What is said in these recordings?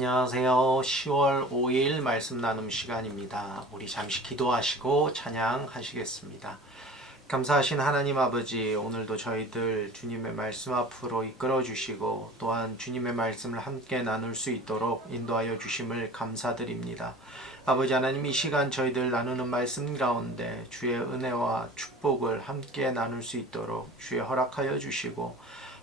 안녕하세요. 10월 5일 말씀 나눔 시간입니다. 우리 잠시 기도하시고 찬양하시겠습니다. 감사하신 하나님 아버지, 오늘도 저희들 주님의 말씀 앞으로 이끌어 주시고 또한 주님의 말씀을 함께 나눌 수 있도록 인도하여 주심을 감사드립니다. 아버지 하나님, 이 시간 저희들 나누는 말씀 가운데 주의 은혜와 축복을 함께 나눌 수 있도록 주의 허락하여 주시고,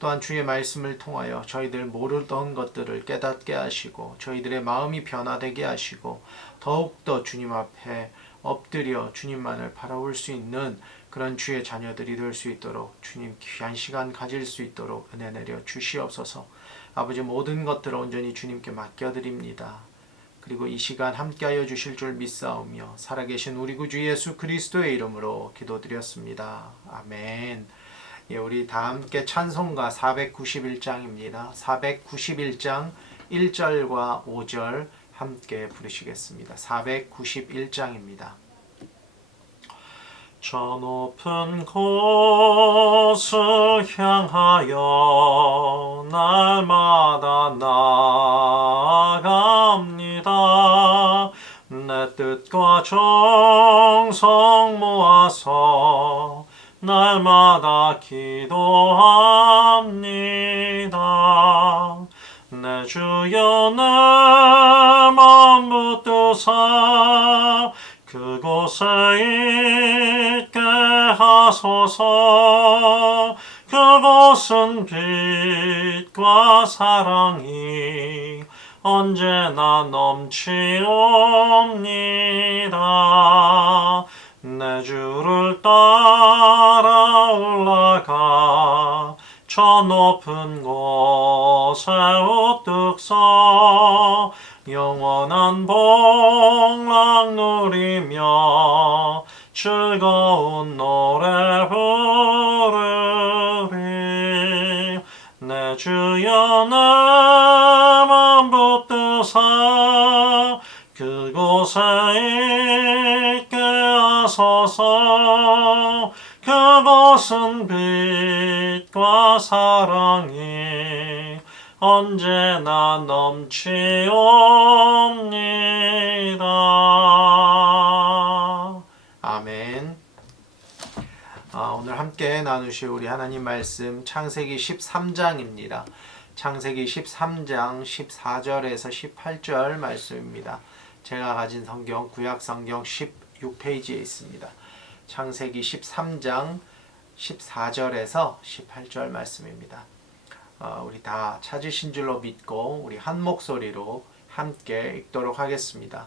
또한 주의 말씀을 통하여 저희들 모르던 것들을 깨닫게 하시고 저희들의 마음이 변화되게 하시고 더욱더 주님 앞에 엎드려 주님만을 바라볼 수 있는 그런 주의 자녀들이 될 수 있도록 주님 귀한 시간 가질 수 있도록 은혜 내려 주시옵소서. 아버지, 모든 것들을 온전히 주님께 맡겨드립니다. 그리고 이 시간 함께하여 주실 줄 믿사오며 살아계신 우리 구주 예수 그리스도의 이름으로 기도드렸습니다. 아멘. 예, 우리 다 함께 찬송가 491장입니다. 491장 1절과 5절 함께 부르시겠습니다. 491장입니다. 저 높은 곳을 향하여 날마다 나아갑니다. 내 뜻과 정성 모아서 날마다 기도합니다. 내 주여, 내 마음 붙드사 그곳에 있게 하소서. 그곳은 빛과 사랑이 언제나 넘치옵니다. 내 주를 따라 올라가 저 높은 곳에 우뚝 서 영원한 복락 누리며 즐거운 노래 부르리. 내 주여, 내 맘 붙드사 그곳에 있게 하소서. 그곳은 빛과 사랑이 언제나 넘치옵니다. 아멘. 오늘 함께 나누실 우리 하나님 말씀 창세기 13장입니다. 창세기 13장 14절에서 18절 말씀입니다. 제가 가진 성경 구약 성경 16페이지에 있습니다. 창세기 13장 14절에서 18절 말씀입니다. 우리 다 찾으신 줄로 믿고 우리 한 목소리로 함께 읽도록 하겠습니다.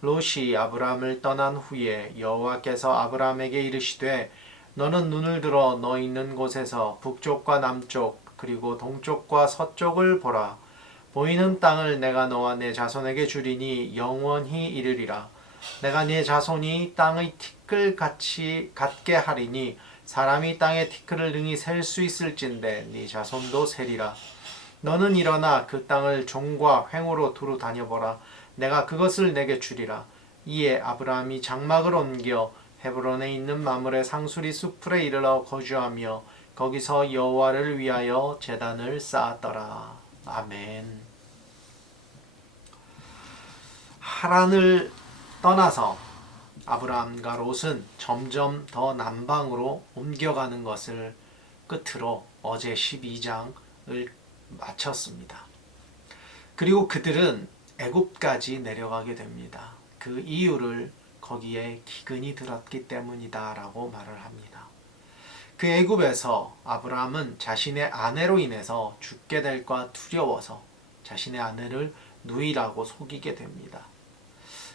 롯이 아브람을 떠난 후에 여호와께서 아브람에게 이르시되 너는 눈을 들어 너 있는 곳에서 북쪽과 남쪽 그리고 동쪽과 서쪽을 보라. 보이는 땅을 내가 너와 내 자손에게 주리니 영원히 이르리라. 내가 네 자손이 땅의 티끌 같게 하리니 사람이 땅의 티끌을 능히 셀 수 있을진데 네 자손도 세리라. 너는 일어나 그 땅을 종과 횡으로 두루 다녀보라. 내가 그것을 내게 주리라. 이에 아브라함이 장막을 옮겨 헤브론에 있는 마므레 상수리 수풀에 이르러 거주하며 거기서 여호와를 위하여 제단을 쌓았더라. 아멘. 하란을 떠나서 아브라함과 롯은 점점 더 남방으로 옮겨가는 것을 끝으로 어제 12장을 마쳤습니다. 그리고 그들은 애굽까지 내려가게 됩니다. 그 이유를 거기에 기근이 들었기 때문이다 라고 말을 합니다. 그 애굽에서 아브라함은 자신의 아내로 인해서 죽게 될까 두려워서 자신의 아내를 누이라고 속이게 됩니다.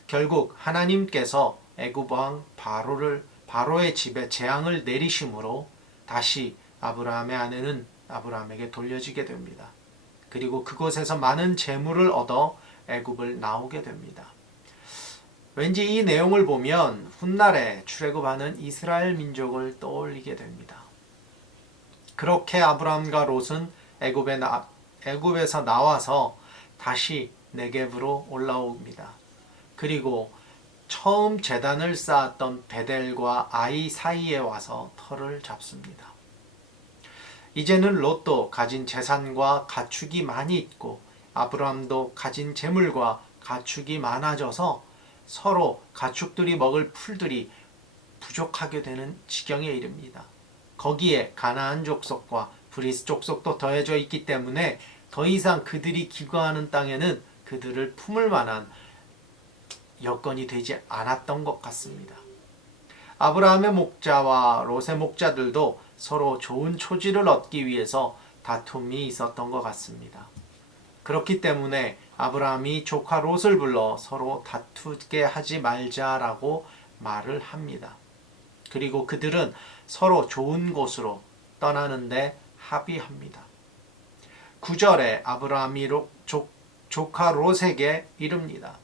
결국 하나님께서 애굽 왕 바로의 집에 재앙을 내리심으로 다시 아브라함의 아내는 아브라함에게 돌려지게 됩니다. 그리고 그곳에서 많은 재물을 얻어 애굽을 나오게 됩니다. 왠지 이 내용을 보면 훗날에 출애굽하는 이스라엘 민족을 떠올리게 됩니다. 그렇게 아브라함과 롯은 애굽에서 나와서 다시 네겝으로 올라옵니다. 그리고 처음 제단을 쌓았던 베델과 아이 사이에 와서 터를 잡습니다. 이제는 롯도 가진 재산과 가축이 많이 있고 아브라함도 가진 재물과 가축이 많아져서 서로 가축들이 먹을 풀들이 부족하게 되는 지경에 이릅니다. 거기에 가나안 족속과 브리스 족속도 더해져 있기 때문에 더 이상 그들이 기거하는 땅에는 그들을 품을 만한 여건이 되지 않았던 것 같습니다. 아브라함의 목자와 롯의 목자들도 서로 좋은 초지를 얻기 위해서 다툼이 있었던 것 같습니다. 그렇기 때문에 아브라함이 조카 롯을 불러 서로 다투게 하지 말자라고 말을 합니다. 그리고 그들은 서로 좋은 곳으로 떠나는데 합의합니다. 9절에 아브라함이 조카 롯에게 이릅니다.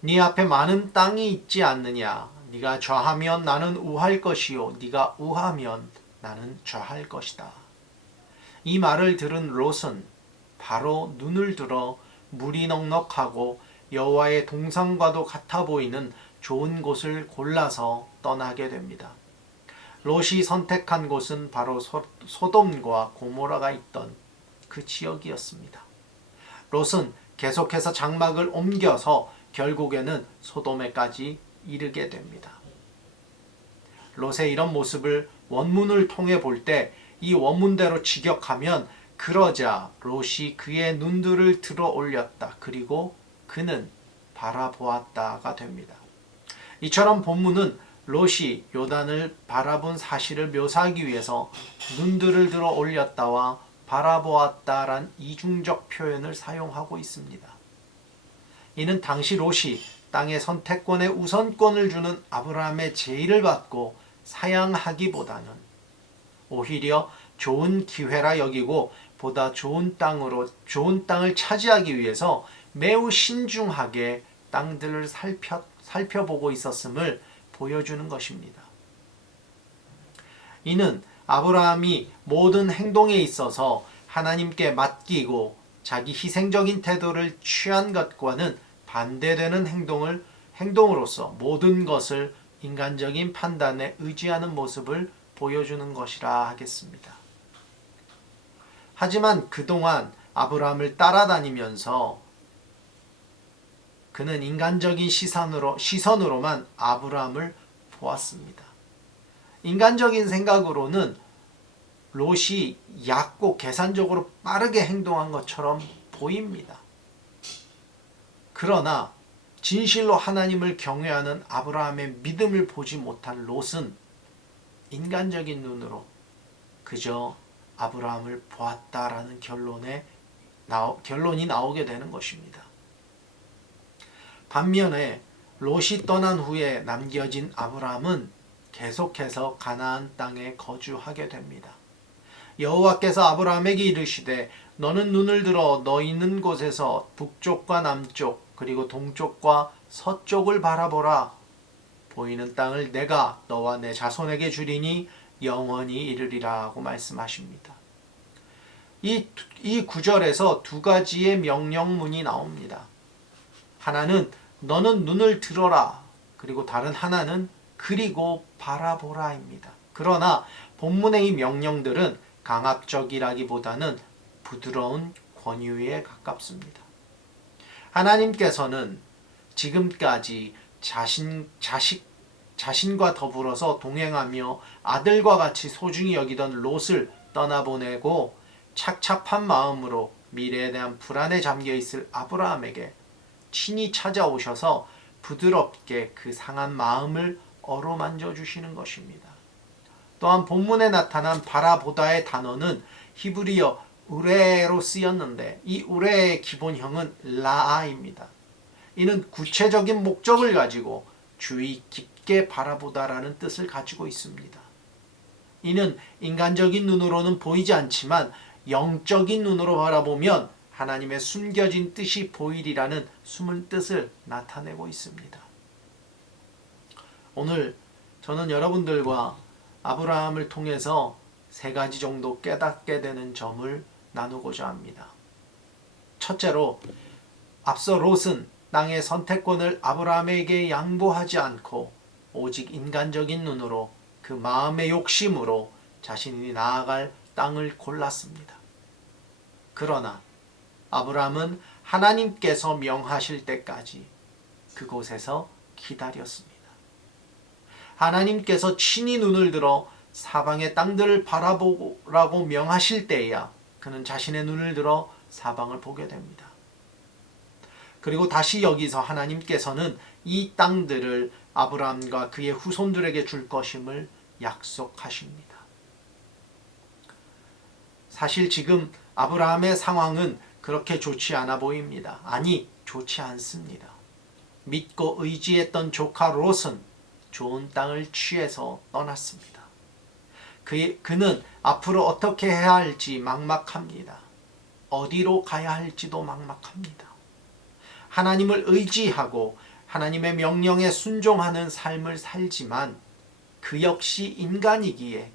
네 앞에 많은 땅이 있지 않느냐? 네가 좌하면 나는 우할 것이요 네가 우하면 나는 좌할 것이다. 이 말을 들은 롯은 바로 눈을 들어 물이 넉넉하고 여호와의 동산과도 같아 보이는 좋은 곳을 골라서 떠나게 됩니다. 롯이 선택한 곳은 바로 소돔과 고모라가 있던 그 지역이었습니다. 롯은 계속해서 장막을 옮겨서 결국에는 소돔에까지 이르게 됩니다. 롯의 이런 모습을 원문을 통해 볼 때 이 원문대로 직역하면 그러자 롯이 그의 눈들을 들어 올렸다. 그리고 그는 바라보았다가 됩니다. 이처럼 본문은 롯이 요단을 바라본 사실을 묘사하기 위해서 눈들을 들어 올렸다와 바라보았다란 이중적 표현을 사용하고 있습니다. 이는 당시 롯이 땅의 선택권에 우선권을 주는 아브라함의 제의를 받고 사양하기보다는 오히려 좋은 기회라 여기고 보다 좋은 땅을 차지하기 위해서 매우 신중하게 땅들을 살펴보고 있었음을 보여주는 것입니다. 이는 아브라함이 모든 행동에 있어서 하나님께 맡기고 자기 희생적인 태도를 취한 것과는 반대되는 행동으로서 모든 것을 인간적인 판단에 의지하는 모습을 보여주는 것이라 하겠습니다. 하지만 그동안 아브라함을 따라다니면서 그는 인간적인 시선으로만 아브라함을 보았습니다. 인간적인 생각으로는 롯이 얕고 계산적으로 빠르게 행동한 것처럼 보입니다. 그러나 진실로 하나님을 경외하는 아브라함의 믿음을 보지 못한 롯은 인간적인 눈으로 그저 아브라함을 보았다라는 결론이 나오게 되는 것입니다. 반면에 롯이 떠난 후에 남겨진 아브라함은 계속해서 가나안 땅에 거주하게 됩니다. 여호와께서 아브라함에게 이르시되 너는 눈을 들어 너 있는 곳에서 북쪽과 남쪽 그리고 동쪽과 서쪽을 바라보라. 보이는 땅을 내가 너와 내 자손에게 주리니 영원히 이르리라고 말씀하십니다. 이 구절에서 두 가지의 명령문이 나옵니다. 하나는 너는 눈을 들어라. 그리고 다른 하나는 그리고 바라보라입니다. 그러나 본문의 이 명령들은 강압적이라기보다는 부드러운 권유에 가깝습니다. 하나님께서는 지금까지 자신과 더불어서 동행하며 아들과 같이 소중히 여기던 롯을 떠나보내고 착잡한 마음으로 미래에 대한 불안에 잠겨있을 아브라함에게 친히 찾아오셔서 부드럽게 그 상한 마음을 어루만져 주시는 것입니다. 또한 본문에 나타난 바라보다의 단어는 히브리어 우레로 쓰였는데 이 우레의 기본형은 라아입니다. 이는 구체적인 목적을 가지고 주의 깊게 바라보다라는 뜻을 가지고 있습니다. 이는 인간적인 눈으로는 보이지 않지만 영적인 눈으로 바라보면 하나님의 숨겨진 뜻이 보이리라는 숨은 뜻을 나타내고 있습니다. 오늘 저는 여러분들과 아브라함을 통해서 세 가지 정도 깨닫게 되는 점을 나누고자 합니다. 첫째로 앞서 롯은 땅의 선택권을 아브라함에게 양보하지 않고 오직 인간적인 눈으로 그 마음의 욕심으로 자신이 나아갈 땅을 골랐습니다. 그러나 아브라함은 하나님께서 명하실 때까지 그곳에서 기다렸습니다. 하나님께서 친히 눈을 들어 사방의 땅들을 바라보라고 명하실 때에야 그는 자신의 눈을 들어 사방을 보게 됩니다. 그리고 다시 여기서 하나님께서는 이 땅들을 아브라함과 그의 후손들에게 줄 것임을 약속하십니다. 사실 지금 아브라함의 상황은 그렇게 좋지 않아 보입니다. 아니, 좋지 않습니다. 믿고 의지했던 조카 롯은 좋은 땅을 취해서 떠났습니다. 그는 앞으로 어떻게 해야 할지 막막합니다. 어디로 가야 할지도 막막합니다. 하나님을 의지하고 하나님의 명령에 순종하는 삶을 살지만 그 역시 인간이기에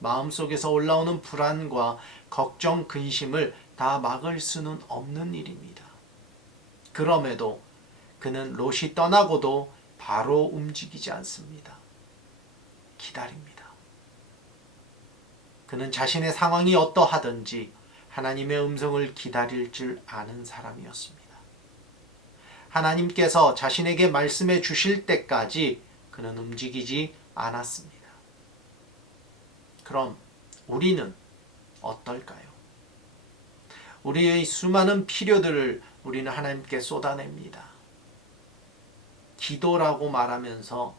마음속에서 올라오는 불안과 걱정, 근심을 다 막을 수는 없는 일입니다. 그럼에도 그는 롯이 떠나고도 바로 움직이지 않습니다. 기다립니다. 그는 자신의 상황이 어떠하든지 하나님의 음성을 기다릴 줄 아는 사람이었습니다. 하나님께서 자신에게 말씀해 주실 때까지 그는 움직이지 않았습니다. 그럼 우리는 어떨까요? 우리의 수많은 필요들을 우리는 하나님께 쏟아냅니다. 기도라고 말하면서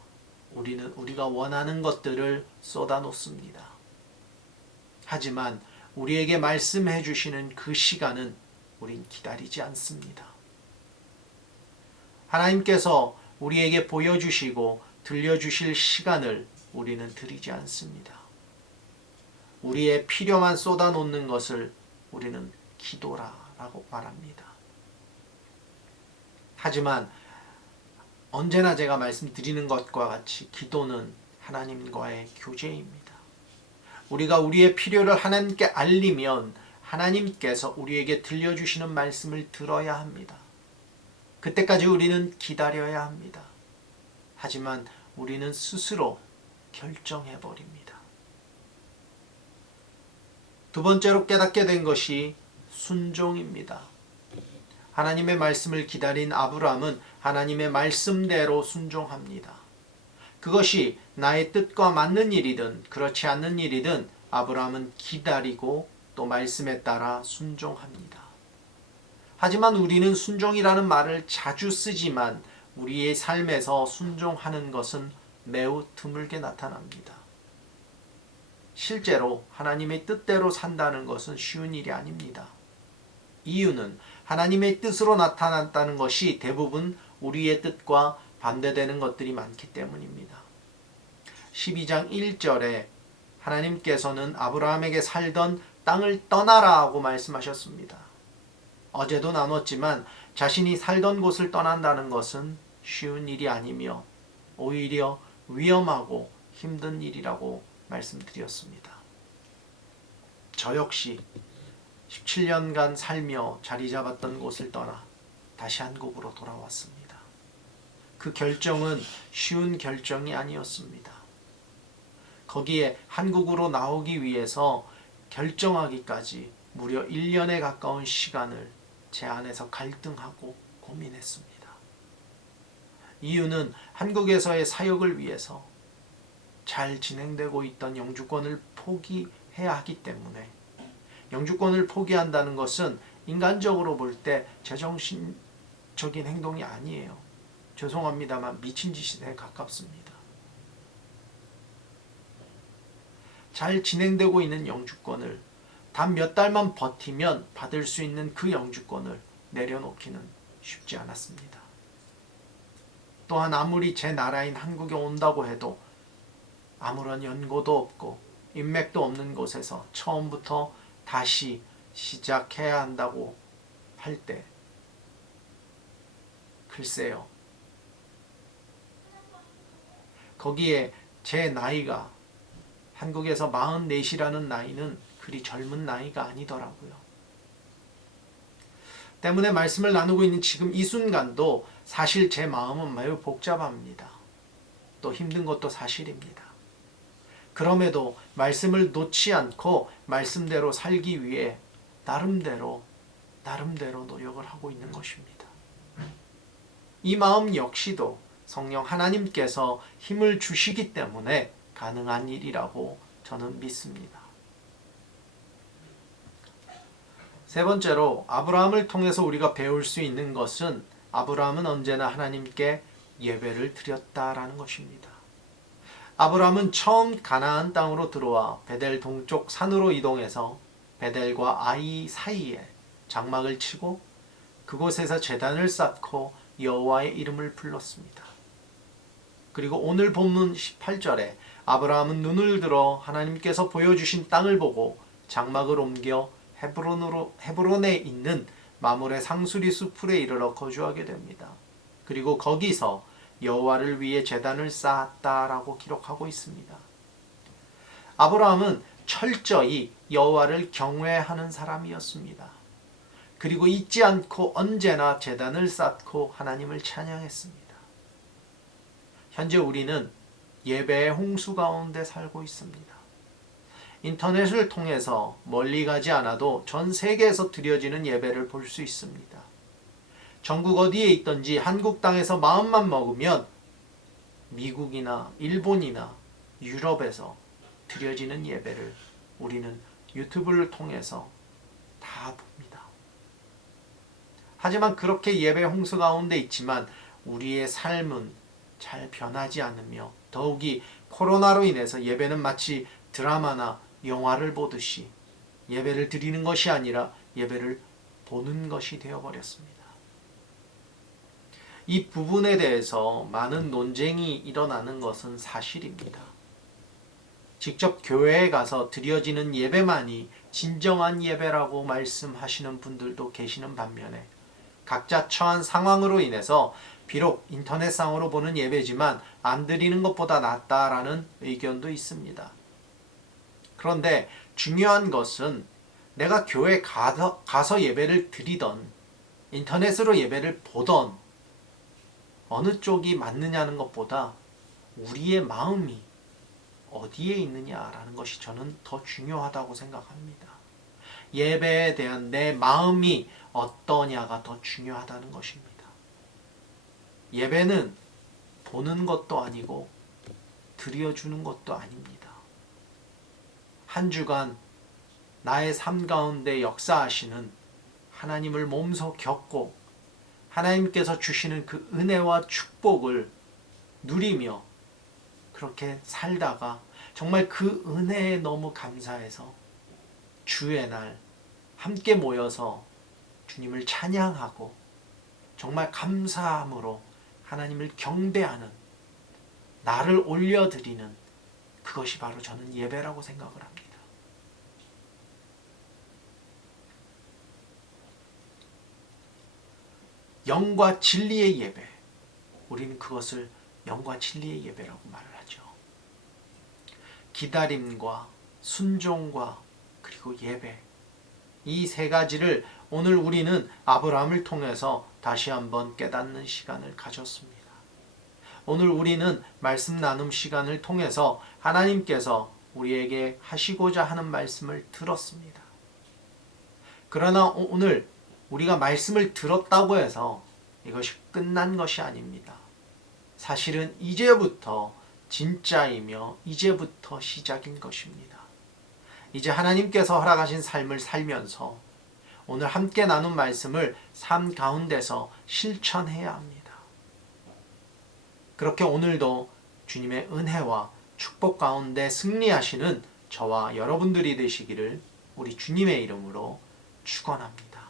우리는 우리가 원하는 것들을 쏟아놓습니다. 하지만 우리에게 말씀해 주시는 그 시간은 우린 기다리지 않습니다. 하나님께서 우리에게 보여주시고 들려주실 시간을 우리는 드리지 않습니다. 우리의 필요만 쏟아놓는 것을 우리는 기도라고 말합니다. 하지만 언제나 제가 말씀드리는 것과 같이 기도는 하나님과의 교제입니다. 우리가 우리의 필요를 하나님께 알리면 하나님께서 우리에게 들려주시는 말씀을 들어야 합니다. 그때까지 우리는 기다려야 합니다. 하지만 우리는 스스로 결정해버립니다. 두 번째로 깨닫게 된 것이 순종입니다. 하나님의 말씀을 기다린 아브라함은 하나님의 말씀대로 순종합니다. 그것이 나의 뜻과 맞는 일이든 그렇지 않는 일이든 아브라함은 기다리고 또 말씀에 따라 순종합니다. 하지만 우리는 순종이라는 말을 자주 쓰지만 우리의 삶에서 순종하는 것은 매우 드물게 나타납니다. 실제로 하나님의 뜻대로 산다는 것은 쉬운 일이 아닙니다. 이유는 하나님의 뜻으로 나타났다는 것이 대부분 우리의 뜻과 반대되는 것들이 많기 때문입니다. 12장 1절에 하나님께서는 아브라함에게 살던 땅을 떠나라 하고 말씀하셨습니다. 어제도 나눴지만 자신이 살던 곳을 떠난다는 것은 쉬운 일이 아니며 오히려 위험하고 힘든 일이라고 말씀드렸습니다. 저 역시 17년간 살며 자리 잡았던 곳을 떠나 다시 한국으로 돌아왔습니다. 그 결정은 쉬운 결정이 아니었습니다. 거기에 한국으로 나오기 위해서 결정하기까지 무려 1년에 가까운 시간을 제 안에서 갈등하고 고민했습니다. 이유는 한국에서의 사역을 위해서 잘 진행되고 있던 영주권을 포기해야 하기 때문에 영주권을 포기한다는 것은 인간적으로 볼 때 제정신적인 행동이 아니에요. 죄송합니다만 미친 짓에 가깝습니다. 잘 진행되고 있는 영주권을 단 몇 달만 버티면 받을 수 있는 그 영주권을 내려놓기는 쉽지 않았습니다. 또한 아무리 제 나라인 한국에 온다고 해도 아무런 연고도 없고 인맥도 없는 곳에서 처음부터 다시 시작해야 한다고 할 때 글쎄요. 거기에 제 나이가 한국에서 44이라는 나이는 그리 젊은 나이가 아니더라고요. 때문에 말씀을 나누고 있는 지금 이 순간도 사실 제 마음은 매우 복잡합니다. 또 힘든 것도 사실입니다. 그럼에도 말씀을 놓지 않고 말씀대로 살기 위해 나름대로 나름대로 노력을 하고 있는 것입니다. 이 마음 역시도 성령 하나님께서 힘을 주시기 때문에 가능한 일이라고 저는 믿습니다. 세 번째로 아브라함을 통해서 우리가 배울 수 있는 것은 아브라함은 언제나 하나님께 예배를 드렸다라는 것입니다. 아브라함은 처음 가나안 땅으로 들어와 베델 동쪽 산으로 이동해서 베델과 아이 사이에 장막을 치고 그곳에서 제단을 쌓고 여호와의 이름을 불렀습니다. 그리고 오늘 본문 18절에 아브라함은 눈을 들어 하나님께서 보여주신 땅을 보고 장막을 옮겨 헤브론에 있는 마므레 상수리 수풀에 이르러 거주하게 됩니다. 그리고 거기서 여호와를 위해 제단을 쌓았다라고 기록하고 있습니다. 아브라함은 철저히 여호와를 경외하는 사람이었습니다. 그리고 잊지 않고 언제나 제단을 쌓고 하나님을 찬양했습니다. 현재 우리는 예배의 홍수 가운데 살고 있습니다. 인터넷을 통해서 멀리 가지 않아도 전 세계에서 드려지는 예배를 볼 수 있습니다. 전국 어디에 있든지 한국 땅에서 마음만 먹으면 미국이나 일본이나 유럽에서 드려지는 예배를 우리는 유튜브를 통해서 다 봅니다. 하지만 그렇게 예배 홍수 가운데 있지만 우리의 삶은 잘 변하지 않으며 더욱이 코로나로 인해서 예배는 마치 드라마나 영화를 보듯이 예배를 드리는 것이 아니라 예배를 보는 것이 되어버렸습니다. 이 부분에 대해서 많은 논쟁이 일어나는 것은 사실입니다. 직접 교회에 가서 드려지는 예배만이 진정한 예배라고 말씀하시는 분들도 계시는 반면에 각자 처한 상황으로 인해서 비록 인터넷상으로 보는 예배지만 안 드리는 것보다 낫다라는 의견도 있습니다. 그런데 중요한 것은 내가 교회 가서 예배를 드리던 인터넷으로 예배를 보던 어느 쪽이 맞느냐는 것보다 우리의 마음이 어디에 있느냐라는 것이 저는 더 중요하다고 생각합니다. 예배에 대한 내 마음이 어떠냐가 더 중요하다는 것입니다. 예배는 보는 것도 아니고 드려주는 것도 아닙니다. 한 주간 나의 삶 가운데 역사하시는 하나님을 몸소 겪고 하나님께서 주시는 그 은혜와 축복을 누리며 그렇게 살다가 정말 그 은혜에 너무 감사해서 주의 날 함께 모여서 주님을 찬양하고 정말 감사함으로 하나님을 경배하는 나를 올려드리는 그것이 바로 저는 예배라고 생각을 합니다. 영과 진리의 예배, 우리는 그것을 영과 진리의 예배라고 말을 하죠. 기다림과 순종과 그리고 예배, 이 세 가지를 오늘 우리는 아브라함을 통해서 다시 한번 깨닫는 시간을 가졌습니다. 오늘 우리는 말씀 나눔 시간을 통해서 하나님께서 우리에게 하시고자 하는 말씀을 들었습니다. 그러나 오늘 우리가 말씀을 들었다고 해서 이것이 끝난 것이 아닙니다. 사실은 이제부터 진짜이며 이제부터 시작인 것입니다. 이제 하나님께서 허락하신 삶을 살면서 오늘 함께 나눈 말씀을 삶 가운데서 실천해야 합니다. 그렇게 오늘도 주님의 은혜와 축복 가운데 승리하시는 저와 여러분들이 되시기를 우리 주님의 이름으로 축원합니다.